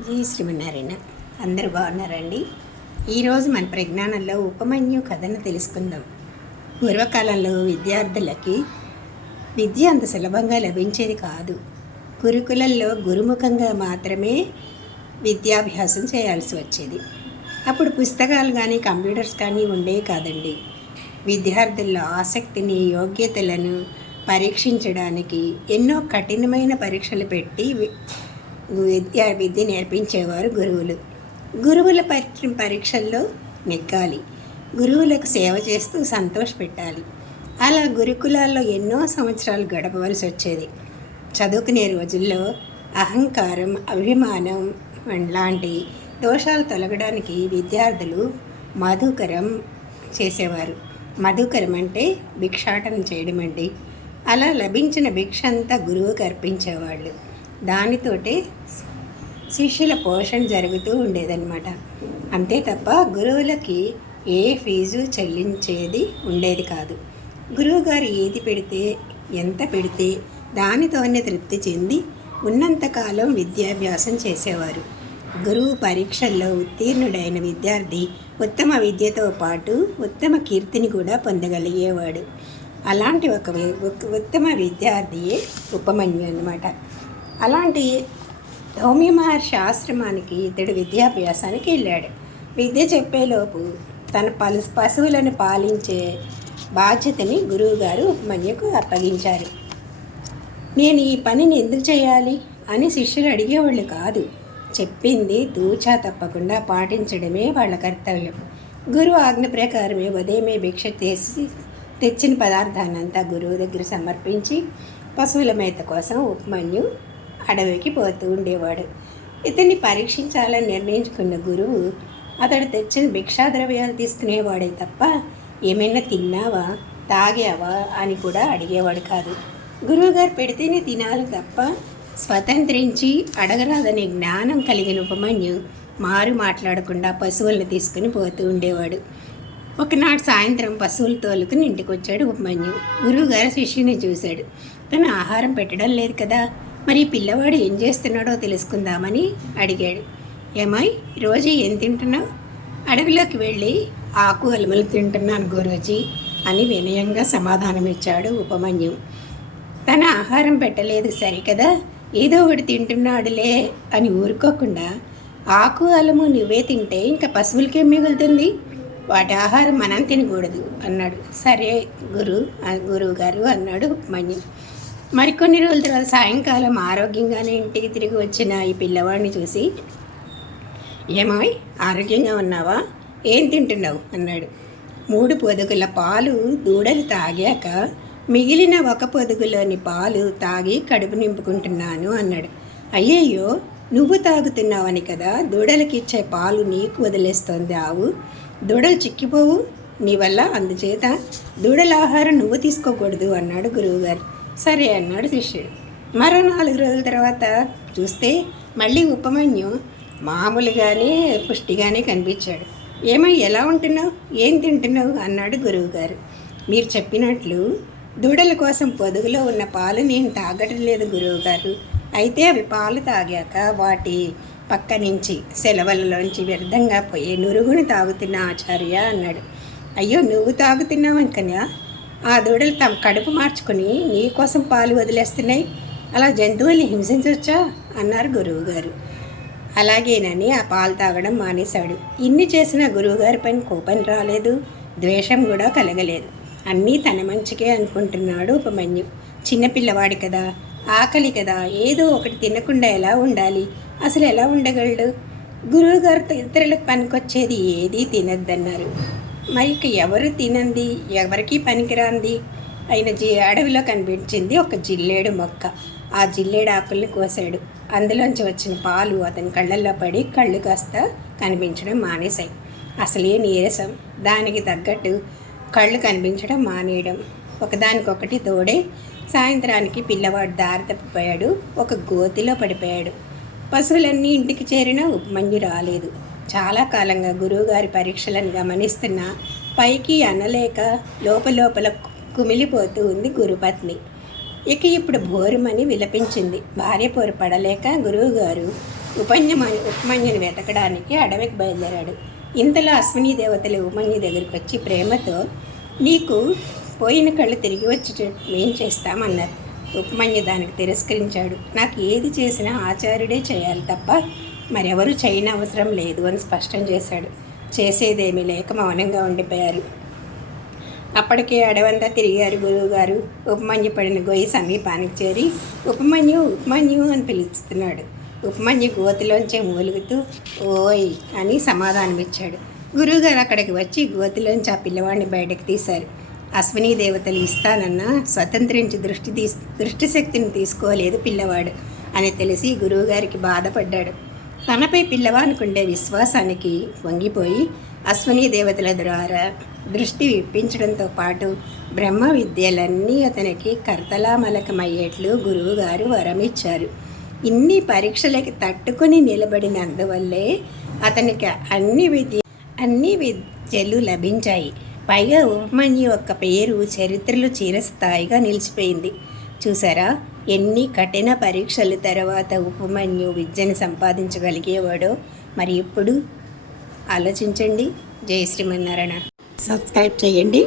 G Srimannarayana. అందరూ బాగున్నారండి. ఈరోజు మన ప్రజ్ఞానంలో ఉపమన్యు కథను తెలుసుకుందాం. పూర్వకాలంలో విద్యార్థులకి విద్య అంత సులభంగా లభించేది కాదు. గురుకులంలో గురుముఖంగా మాత్రమే విద్యాభ్యాసం చేయాల్సి వచ్చేది. అప్పుడు పుస్తకాలు కానీ కంప్యూటర్స్ కానీ ఉండేవి కాదండి. విద్యార్థుల్లో ఆసక్తిని, యోగ్యతలను పరీక్షించడానికి ఎన్నో కఠినమైన పరీక్షలు పెట్టి విద్య నేర్పించేవారు గురువులు. గురువుల పరీక్షల్లో నెగ్గాలి, గురువులకు సేవ చేస్తూ సంతోషపెట్టాలి. అలా గురుకులాల్లో ఎన్నో సంవత్సరాలు గడపవలసి వచ్చేది. చదువుకునే రోజుల్లో అహంకారం, అభిమానం లాంటి దోషాలు తొలగడానికి విద్యార్థులు మధుకరం చేసేవారు. మధుకరం అంటే భిక్షాటన చేయడం అండి. అలా లభించిన భిక్ష అంతా గురువుకు అర్పించేవాళ్ళు. దానితోటే శిష్యుల పోషణ జరుగుతూ ఉండేదన్నమాట. అంతే తప్ప గురువులకి ఏ ఫీజు చెల్లించేది ఉండేది కాదు. గురువుగారు ఏది పెడితే, ఎంత పెడితే దానితోనే తృప్తి చెంది ఉన్నంతకాలం విద్యాభ్యాసం చేసేవారు. గురువు పరీక్షల్లో ఉత్తీర్ణుడైన విద్యార్థి ఉత్తమ విద్యతో పాటు ఉత్తమ కీర్తిని కూడా పొందగలిగేవాడు. అలాంటి ఒక ఉత్తమ విద్యార్థియే ఉపమన్యు అన్నమాట. అలాంటి ధౌమ్య మహర్షి ఆశ్రమానికి ఇతడు విద్యాభ్యాసానికి వెళ్ళాడు. విద్య చెప్పేలోపు తన పశువులను పాలించే బాధ్యతని గురువుగారు ఉపమన్యుకు అప్పగించారు. నేను ఈ పనిని ఎందుకు చేయాలి అని శిష్యులు అడిగేవాళ్ళు కాదు. చెప్పింది తూచా తప్పకుండా పాటించడమే వాళ్ళ కర్తవ్యం. గురువు ఆజ్ఞ ప్రకారమే ఉదయమే భిక్ష తెచ్చిన పదార్థాన్నంతా గురువు దగ్గర సమర్పించి పశువుల మేత కోసం ఉపమన్యు అడవికి పోతూ ఉండేవాడు. ఇతన్ని పరీక్షించాలని నిర్ణయించుకున్న గురువు అతడు తెచ్చిన భిక్షాద్రవ్యాలు తీసుకునేవాడే తప్ప ఏమైనా తిన్నావా, తాగావా అని కూడా అడిగేవాడు కాదు. గురువుగారు పెడితేనే తినాలి తప్ప స్వతంత్రించి అడగరాదనే జ్ఞానం కలిగిన ఉపమన్యు మారు మాట్లాడకుండా పశువులను తీసుకుని పోతూ ఉండేవాడు. ఒకనాడు సాయంత్రం పశువులు తోలుకుని ఇంటికి వచ్చాడు ఉపమన్యు. గురువుగారు శిష్యుని చూశాడు. తను ఆహారం పెట్టడం లేదు కదా, మరి పిల్లవాడు ఏం చేస్తున్నాడో తెలుసుకుందామని అడిగాడు. ఏమాయ్, రోజు ఏం తింటున్నావు? అడవిలోకి వెళ్ళి ఆకు అలమలు తింటున్నాను గురూజీ అని వినయంగా సమాధానం ఇచ్చాడు ఉపమన్యు. తన ఆహారం పెట్టలేదు సరికదా, ఏదో ఒకటి తింటున్నాడులే అని ఊరుకోకుండా ఆకు అలము నువ్వే తింటే ఇంకా పశువులకేం మిగులుతుంది, వాటి ఆహారం మనం తినకూడదు అన్నాడు. సరే గురువు గారు అన్నాడు ఉపమన్యు. మరికొన్ని రోజుల తర్వాత సాయంకాలం ఆరోగ్యంగానే ఇంటికి తిరిగి వచ్చిన ఈ పిల్లవాడిని చూసి, ఏమాయ్, ఆరోగ్యంగా ఉన్నావా, ఏం తింటున్నావు అన్నాడు. 3 పొదుగుల పాలు దూడలు తాగాక మిగిలిన 1 పొదుగులోని పాలు తాగి కడుపు నింపుకుంటున్నాను అన్నాడు. అయ్యయ్యో, నువ్వు తాగుతున్నావని కదా దూడలకి ఇచ్చే పాలు నీకు వదిలేస్తోంది ఆవు, దూడలు చిక్కిపోవు నీ వల్ల, అందుచేత దూడల ఆహారం నువ్వు తీసుకోకూడదు అన్నాడు గురువుగారు. సరే అన్నాడు శిష్యుడు. మరో 4 రోజుల తర్వాత చూస్తే మళ్ళీ ఉపమన్యు మామూలుగానే పుష్టిగానే కనిపించాడు. ఏమై, ఎలా ఉంటున్నావు, ఏం తింటున్నావు అన్నాడు గురువుగారు. మీరు చెప్పినట్లు దూడల కోసం పొదుగులో ఉన్న పాలు నేను తాగటం లేదు గురువుగారు. అయితే అవి పాలు తాగాక వాటి పక్క నుంచి సెలవులలోంచి వ్యర్థంగా పోయే నురుగుని తాగుతున్న ఆచార్య అన్నాడు. అయ్యో, నువ్వు తాగుతున్నావు అనుకనా ఆ దూడలు తమ కడుపు మార్చుకొని నీ కోసం పాలు వదిలేస్తున్నాయి, అలా జంతువుల్ని హింసించవచ్చా అన్నారు గురువుగారు. అలాగేనని ఆ పాలు తాగడం మానేశాడు. ఇన్ని చేసిన గురువుగారి పైన కోపం రాలేదు, ద్వేషం కూడా కలగలేదు. అన్నీ తన మంచికే అనుకుంటున్నాడు ఉపమన్యు. చిన్నపిల్లవాడి కదా, ఆకలి కదా, ఏదో ఒకటి తినకుండా ఎలా ఉండాలి, అసలు ఎలా ఉండగలడు? గురువుగారితో ఇతరులకు పనికొచ్చేది ఏదీ తినద్దన్నారు. మరి ఎవరు తినంది, ఎవరికి పనికిరాంది అయిన అడవిలో కనిపించింది ఒక జిల్లేడు మొక్క. ఆ జిల్లేడు ఆకుల్ని కోసాడు. అందులోంచి వచ్చిన పాలు అతని కళ్ళల్లో పడి కళ్ళు కాస్త కనిపించడం మానేశాయి. అసలే నీరసం, దానికి తగ్గట్టు కళ్ళు కనిపించడం మానేయడం, ఒకదానికొకటి తోడే సాయంత్రానికి పిల్లవాడు దారి తప్పిపోయాడు, ఒక గోతిలో పడిపోయాడు. పశువులన్నీ ఇంటికి చేరినా ఉపమన్యు రాలేదు. చాలా కాలంగా గురువుగారి పరీక్షలను గమనిస్తున్న పైకి అనలేక లోపల కుమిలిపోతూ ఉంది గురుపత్ని. ఇక ఇప్పుడు భోరుమని విలపించింది. భార్య పోరు పడలేక గురువుగారు ఉపమన్యుని వెతకడానికి అడవికి బయలుదేరాడు. ఇంతలో అశ్విని దేవతలు ఉపమన్యు దగ్గరికి వచ్చి ప్రేమతో, నీకు పోయిన కళ్ళు తిరిగి వచ్చి ఏం చేస్తామన్నారు. ఉపమన్యు దానికి తిరస్కరించాడు. నాకు ఏది చేసినా ఆచార్యుడే చేయాలి తప్ప మరెవరూ చేయనవసరం లేదు అని స్పష్టం చేశాడు. చేసేదేమీ లేక మౌనంగా ఉండిపోయారు. అప్పటికే అడవంతా తిరిగారు గురువుగారు. ఉపమన్యు పడిన గొయ్యి సమీపానికి చేరి ఉపమన్యు ఉపమన్యు అని పిలుస్తున్నాడు. ఉపమన్యు గోతిలోంచే మూలుగుతూ ఓయ్ అని సమాధానమిచ్చాడు. గురువుగారు అక్కడికి వచ్చి గోతిలోంచి ఆ పిల్లవాడిని బయటకు తీశారు. అశ్విని దేవతలు ఇస్తానన్నా స్వతంత్రించి దృష్టి శక్తిని తీసుకోలేదు పిల్లవాడు అని తెలిసి గురువుగారికి బాధపడ్డాడు. తనపై పిల్లవానికి ఉండే విశ్వాసానికి వంగిపోయి అశ్విని దేవతల ద్వారా దృష్టి విప్పించడంతో పాటు బ్రహ్మ విద్యలన్నీ అతనికి కర్తలామలకమయ్యేట్లు గురువుగారు వరమిచ్చారు. ఇన్ని పరీక్షలకి తట్టుకుని నిలబడినందువల్లే అతనికి అన్ని విద్యలు లభించాయి. పైగా ఉపమన్యు యొక్క పేరు చరిత్రలో చిరస్థాయిగా నిలిచిపోయింది. చూసారా, ఎన్ని కఠిన పరీక్షల తర్వాత ఉపమన్యు విద్యను సంపాదించగలిగేవాడో. మరి ఇప్పుడు ఆలోచించండి. జై శ్రీమన్నారాయణ. సబ్స్క్రైబ్ చేయండి.